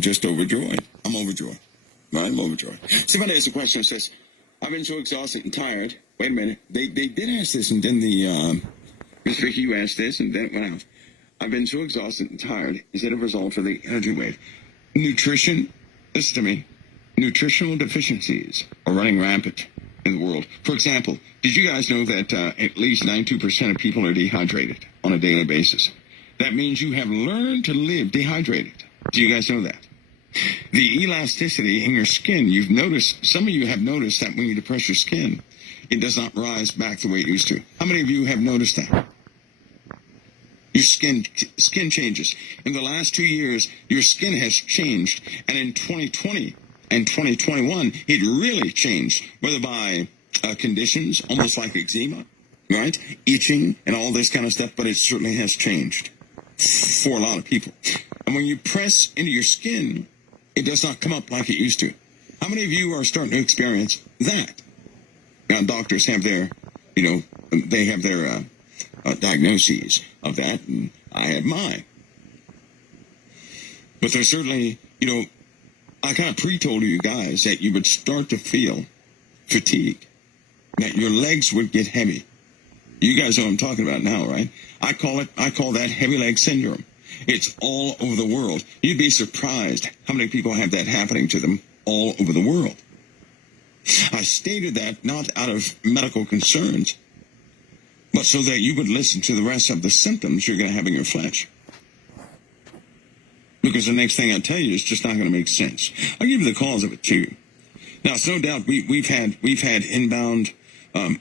just overjoyed. I'm overjoyed. Right? I'm overjoyed. Somebody asked a question that says, I've been so exhausted and tired. Wait a minute. They did ask this, and then Miss Vicky, you asked this, and then it went out. I've been so exhausted and tired. Is it a result of the energy wave? Nutrition, listen to me, nutritional deficiencies are running rampant in the world. For example, did you guys know that at least 92% of people are dehydrated on a daily basis? That means you have learned to live dehydrated. Do you guys know that? The elasticity in your skin, you've noticed, some of you have noticed that when you depress your skin, it does not rise back the way it used to. How many of you have noticed that? Your skin changes. In the last 2 years, your skin has changed. And in 2020 and 2021, it really changed, whether by conditions, almost like eczema, right? Itching and all this kind of stuff, but it certainly has changed for a lot of people. And when you press into your skin, it does not come up like it used to. How many of you are starting to experience that? Now, doctors have their, they have their diagnoses of that, and I have mine. But there's certainly, I kind of pre-told you guys that you would start to feel fatigue, that your legs would get heavy. You guys know what I'm talking about now, right? I call that heavy leg syndrome. It's all over the world. You'd be surprised how many people have that happening to them all over the world. I stated that not out of medical concerns, but so that you would listen to the rest of the symptoms you're going to have in your flesh. Because the next thing I tell you is just not going to make sense. I'll give you the cause of it too. Now, it's no doubt we've had inbound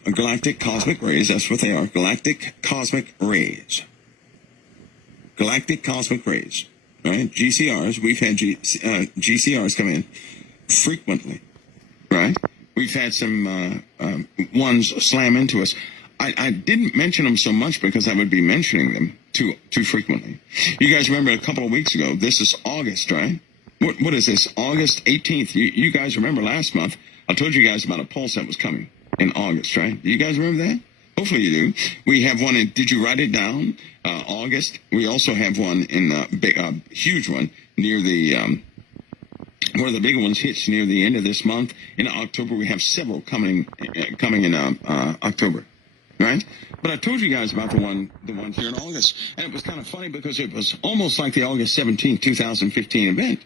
galactic cosmic rays. That's what they are. Galactic cosmic rays. Galactic cosmic rays. Right? GCRs. We've had GCRs come in frequently. Right? We've had some ones slam into us. I didn't mention them so much because I would be mentioning them too frequently. You guys remember a couple of weeks ago, this is August, right? What is this? August 18th. You guys remember last month, I told you guys about a pulse that was coming in August, right? Do you guys remember that? Hopefully you do. We have one in, did you write it down? August. We also have one in huge one near the, one of the bigger ones hits near the end of this month. In October, we have several coming in October. Right? But I told you guys about the one here in August. And it was kind of funny because it was almost like the August 17th, 2015 event.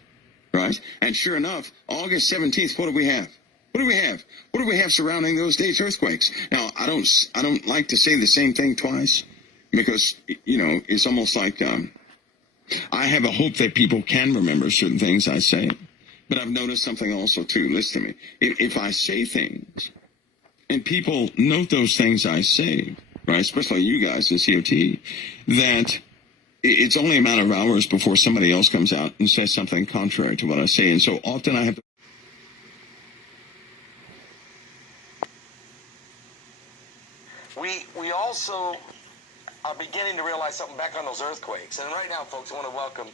Right? And sure enough, August 17th, what do we have? What do we have? What do we have surrounding those days' earthquakes? Now, I don't like to say the same thing twice because, it's almost like I have a hope that people can remember certain things I say. But I've noticed something also, too. Listen to me. If I say things and people note those things I say, right, especially you guys in COT, that it's only a matter of hours before somebody else comes out and says something contrary to what I say. And so often I have to... We also are beginning to realize something back on those earthquakes. And right now, folks, I want to welcome...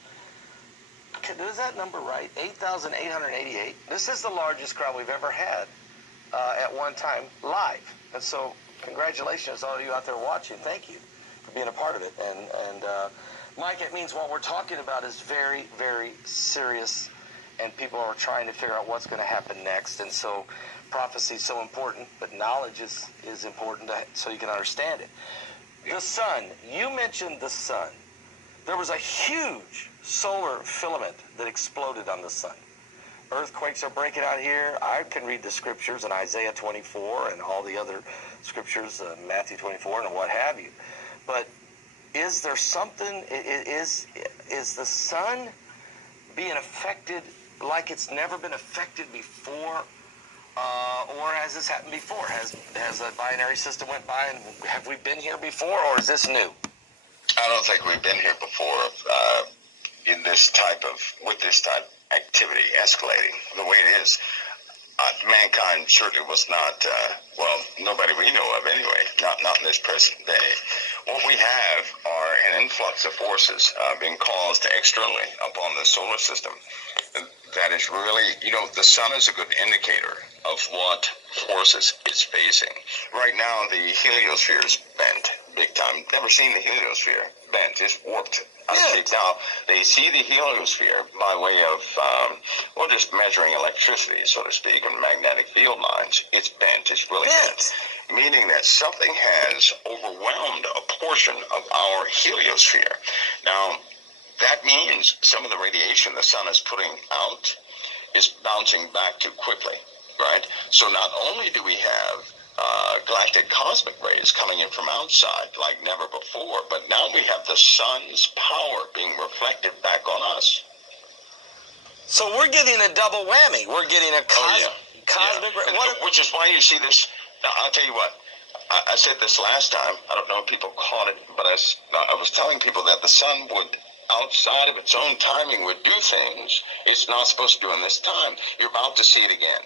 Is that number right? 8,888. This is the largest crowd we've ever had at one time live. And so congratulations all of you out there watching. Thank you for being a part of it. And Mike, it means what we're talking about is very, very serious, and people are trying to figure out what's going to happen next. And so prophecy is so important, but knowledge is important so you can understand it. The sun, you mentioned the sun. There was a huge solar filament that exploded on the sun. Earthquakes are breaking out here. I can read the scriptures in Isaiah 24 and all the other scriptures, Matthew 24 and what have you. But is there something, is the sun being affected like it's never been affected before? Or has this happened before? Has a binary system went by and have we been here before, or is this new? I don't think we've been here before with this type activity escalating the way it is. Mankind certainly was not, nobody we know of anyway, not in this present day. What we have are an influx of forces being caused externally upon the solar system. That is really, the sun is a good indicator of what forces it's facing. Right now, the heliosphere is bent big time. Never seen the heliosphere. Bent, just warped. Yeah. Now, they see the heliosphere by way of, just measuring electricity, so to speak, and magnetic field lines. It's bent. It's really bent. Meaning that something has overwhelmed a portion of our heliosphere. Now, that means some of the radiation the sun is putting out is bouncing back too quickly, right? So not only do we have galactic cosmic rays coming in from outside like never before, but now we have the sun's power being reflected back on us. So we're getting a double whammy. We're getting a cosmic ray. Which is why you see this. Now, I'll tell you what. I said this last time. I don't know if people caught it, but I was telling people that the sun would, outside of its own timing, would do things it's not supposed to do in this time. You're about to see it again.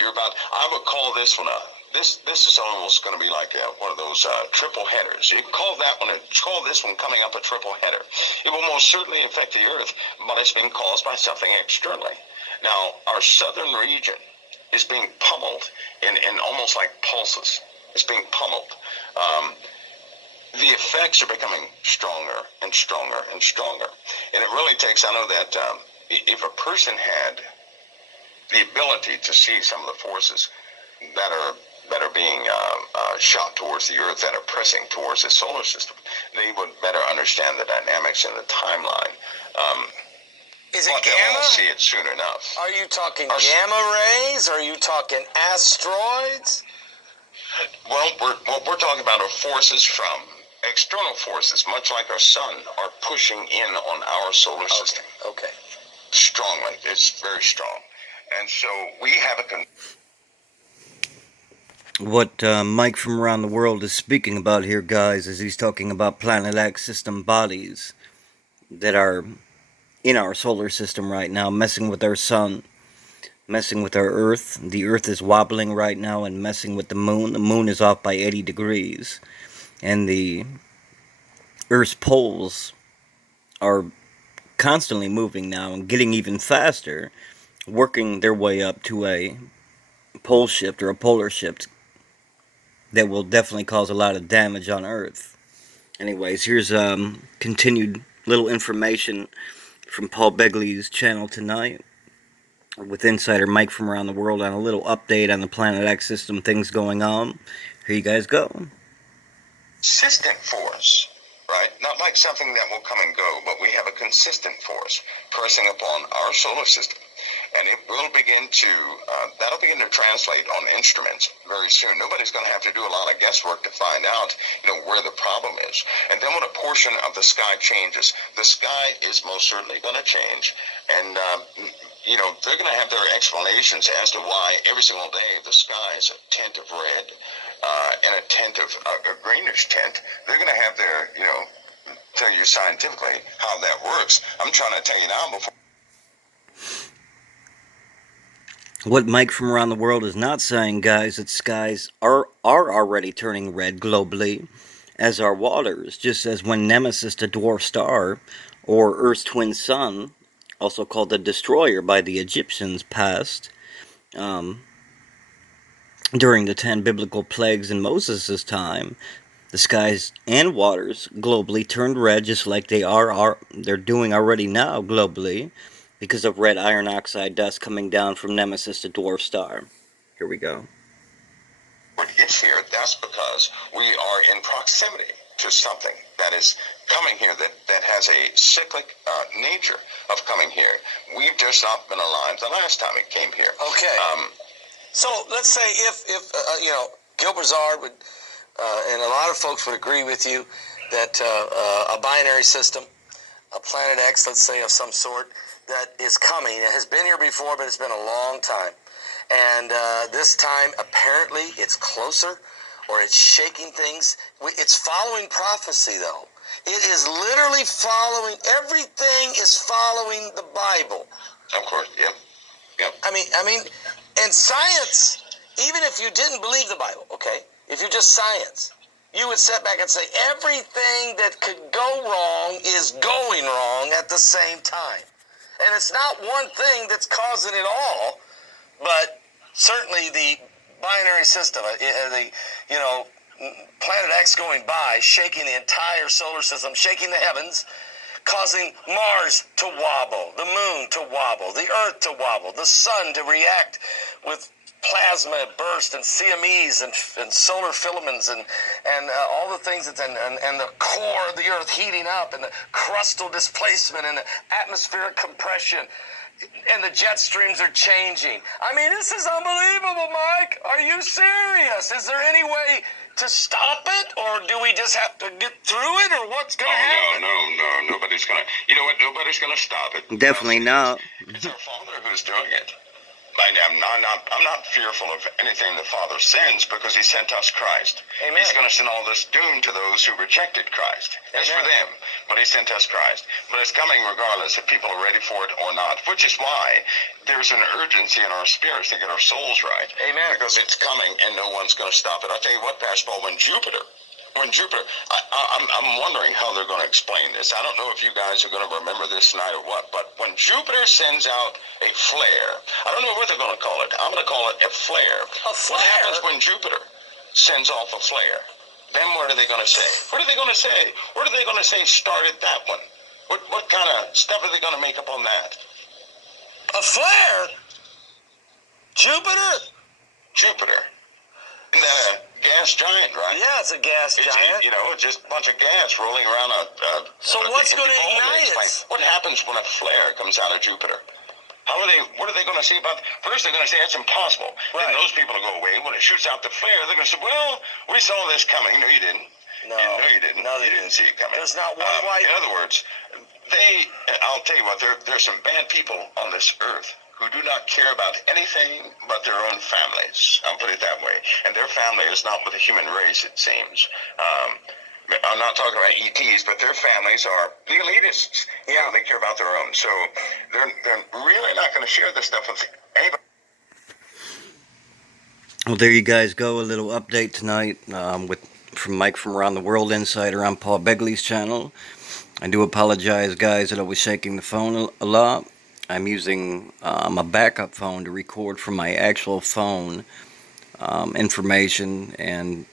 I would call this one this is almost going to be like one of those triple headers. You call this one coming up a triple header. It will most certainly affect the Earth, but it's being caused by something externally. Now, our southern region is being pummeled in almost like pulses. It's being pummeled. The effects are becoming stronger and stronger and stronger. And it really takes, I know that if a person had the ability to see some of the forces that are being shot towards the Earth, that are pressing towards the solar system, they would better understand the dynamics and the timeline. Is it but they gamma? won't see it soon enough. Are you talking gamma rays? Are you talking asteroids? Well, what we're talking about are forces from external forces, much like our sun, are pushing in on our solar system. Okay. Strongly. It's very strong. And so we have What Mike from around the world is speaking about here, guys, is he's talking about Planet X system bodies that are in our solar system right now, messing with our sun, messing with our Earth. The Earth is wobbling right now and messing with the moon. The moon is off by 80 degrees. And the Earth's poles are constantly moving now and getting even faster, working their way up to a pole shift or a polar shift that will definitely cause a lot of damage on Earth. Anyways, here's continued little information from Paul Begley's channel tonight with insider Mike from around the world on a little update on the Planet X system, things going on. Here you guys go. consistent force, right? Not like something that will come and go, but we have a consistent force pressing upon our solar system. And it will begin to, that'll begin to translate on instruments very soon. Nobody's going to have to do a lot of guesswork to find out, where the problem is. And then when a portion of the sky changes, the sky is most certainly going to change. And, they're going to have their explanations as to why every single day the sky is a tint of red and a tint of a greenish tint. They're going to have their, tell you scientifically how that works. I'm trying to tell you now before. What Mike from around the world is not saying, guys, that skies are already turning red globally, as are waters, just as when Nemesis, the dwarf star, or Earth's twin sun, also called the Destroyer by the Egyptians, passed during the 10 biblical plagues in Moses' time. The skies and waters globally turned red, just like they're doing already now globally, because of red iron oxide dust coming down from Nemesis, the dwarf star. Here we go. It's here. That's because we are in proximity to something that is coming here that has a cyclic nature of coming here. We've just not been alive the last time it came here. Okay. So let's say if Gil Brazard would, and a lot of folks would agree with you that a binary system, a Planet X, let's say, of some sort, that is coming. It has been here before, but it's been a long time. And this time, apparently, it's closer, or it's shaking things. It's following prophecy, though. It is literally following, everything is following the Bible. Of course, yeah. Yep. I mean, and science, even if you didn't believe the Bible, okay, if you're just science, you would sit back and say everything that could go wrong is going wrong at the same time. And it's not one thing that's causing it all, but certainly the binary system, Planet X going by, shaking the entire solar system, shaking the heavens, causing Mars to wobble, the moon to wobble, the Earth to wobble, the sun to react with plasma burst and CMEs and solar filaments and all the things and the core of the Earth heating up and the crustal displacement and the atmospheric compression. And the jet streams are changing. I mean, this is unbelievable, Mike. Are you serious? Is there any way to stop it, or do we just have to get through it, or what's going to happen? No. Nobody's going to. You know what? Nobody's going to stop it. Definitely not. It's our Father who's doing it. I'm not fearful of anything the Father sends because He sent us Christ. Amen. He's going to send all this doom to those who rejected Christ. That's for them, but He sent us Christ. But it's coming regardless if people are ready for it or not, which is why there's an urgency in our spirits to get our souls right. Amen. Because it's coming and no one's going to stop it. I'll tell you what, Pastor Paul, when Jupiter, I'm wondering how they're going to explain this. I don't know if you guys are going to remember this tonight or what, but when Jupiter sends out a flare, I don't know what they're going to call it. I'm going to call it a flare. A flare? What happens when Jupiter sends off a flare? Then what are they going to say? What are they going to say? What are they going to say started that one? What kind of stuff are they going to make up on that? A flare? Jupiter? Jupiter. Isn't that a gas giant, right? Yeah, it's a gas giant. You know, just a bunch of gas rolling around So what's going to ignite it? What happens when a flare comes out of Jupiter? What are they going to say about? First, they're going to say it's impossible. Right. Then those people will go away. When it shoots out the flare, they're going to say, "Well, we saw this coming." No, you didn't. No, you didn't. No, you didn't see it coming. There's not one white. In other words, I'll tell you what. There's some bad people on this earth who do not care about anything but their own families. I'll put it that way. And their family is not with the human race, it seems. I'm not talking about ETs, but their families are the elitists. You know, they care about their own. So they're really not going to share this stuff with anybody. Well, there you guys go. A little update tonight from Mike from Around the World Insider on Paul Begley's channel. I do apologize, guys, that I was shaking the phone a lot. I'm using a backup phone to record from my actual phone. Information and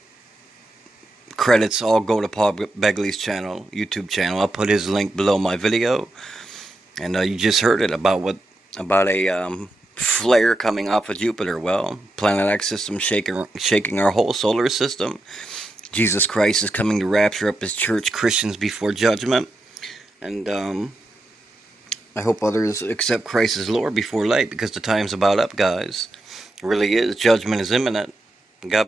credits all go to Paul Begley's channel, YouTube channel. I'll put his link below my video. And you just heard it about a flare coming off of Jupiter. Well, Planet X system shaking our whole solar system. Jesus Christ is coming to rapture up His church, Christians before judgment. And I hope others accept Christ as Lord before late, because the time's about up, guys. It really is. Judgment is imminent. God